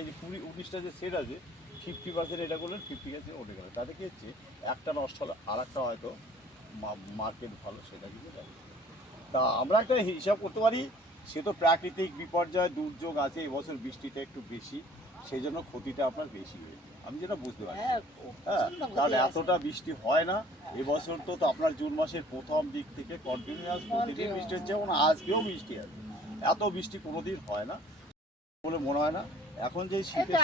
এই যে 20-19টা যে সেট আছে 50% এটা করলেন, 50% ওটা গেলেন, তাতে কি হচ্ছে একটা নষ্ট হলো আর একটা হয়তো মার্কেট ভালো সেটা কিন্তু যাবে। তা আমরা একটা হিসাব করতে পারি, সে তো প্রাকৃতিক বিপর্যয় দুর্যোগ আছে, এবছর বৃষ্টিটা একটু বেশি, সেই জন্য ক্ষতিটা আপনার বেশি হয়েছে, আমি যেটা বুঝতে পারছি। হ্যাঁ, কারণ এতটা বৃষ্টি হয় না এবছর। তো আপনার জুন মাসের প্রথম দিক থেকে কন্টিনিউয়াস প্রতিদিন বৃষ্টি হচ্ছে, এবং আজকেও বৃষ্টি আছে। এত বৃষ্টি কোনোদিন হয় না বলে মনে হয় না। এখন যে শীতের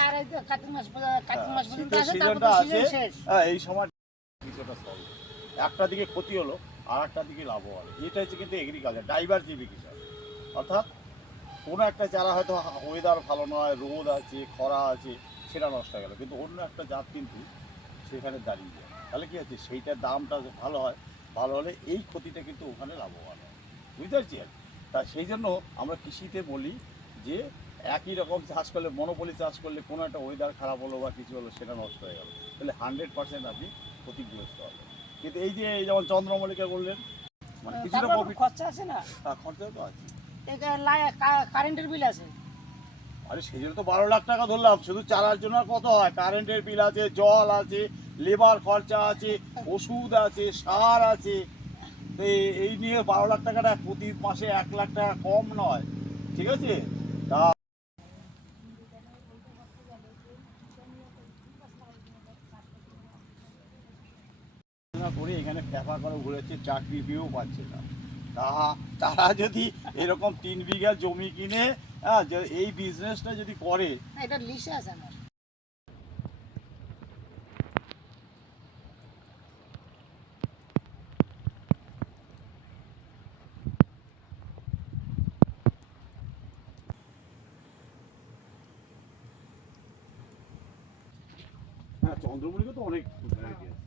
সিজনটা আছে, হ্যাঁ এই সময় কিছুটা সলভ, একটা দিকে ক্ষতি হলো আর একটা দিকে লাভবান, এটা হচ্ছে কিন্তু এগ্রিকালচার ডাইভার্সিফিকেশন। অর্থাৎ কোনো একটা চারা হয়তো ওয়েদার ভালো নয়, রোদ আছে, খরা আছে, সেটা নষ্ট হয়ে গেল, কিন্তু অন্য একটা জাত কিন্তু সেখানে দাঁড়িয়ে যায়, তাহলে কী হচ্ছে সেইটার দামটা ভালো হয়, ভালো হলে এই ক্ষতিটা কিন্তু ওখানে লাভবান হয়, বুঝতে পারছি আর। তা সেই জন্য আমরা কৃষিতে বলি যে একই রকম চাষ করলে, মনোপলি চাষ করলে কোনো একটা ওয়েদার খারাপ হলো বা কিছু হলো সেটা নষ্ট হয়ে গেল, তাহলে 100% আপনি ক্ষতিগ্রস্ত হবেন। কিন্তু এই যে যেমন চন্দ্রমল্লিকা বললেন, মানে কিছুটা খরচা আছে না, খরচা তো আছে, কারেন্টের বিল আছে। আরে সেই জন্য তো 12 লাখ টাকা ধরলাম শুধু চালার জন্য। আর কত হয়, কারেন্টের বিল আছে, জল আছে, লেবার খরচা আছে, ওষুধ আছে, সার আছে। তো এই নিয়ে 12 লাখ টাকাটা প্রতি মাসে 1 লাখ টাকা কম নয়, ঠিক আছে। তা করে এখানে ফেফা করে ঘুরেছে, চাকরি পেয়েও পাচ্ছে না। তারা যদি এরকম 3 বিঘা জমি কিনে, হ্যাঁ, এই বিজনেসটা যদি করে, এটা লিসে আছে আমার। হ্যাঁ চন্দ্রমল্লিকা তো অনেক ভ্যারাইটি আছে।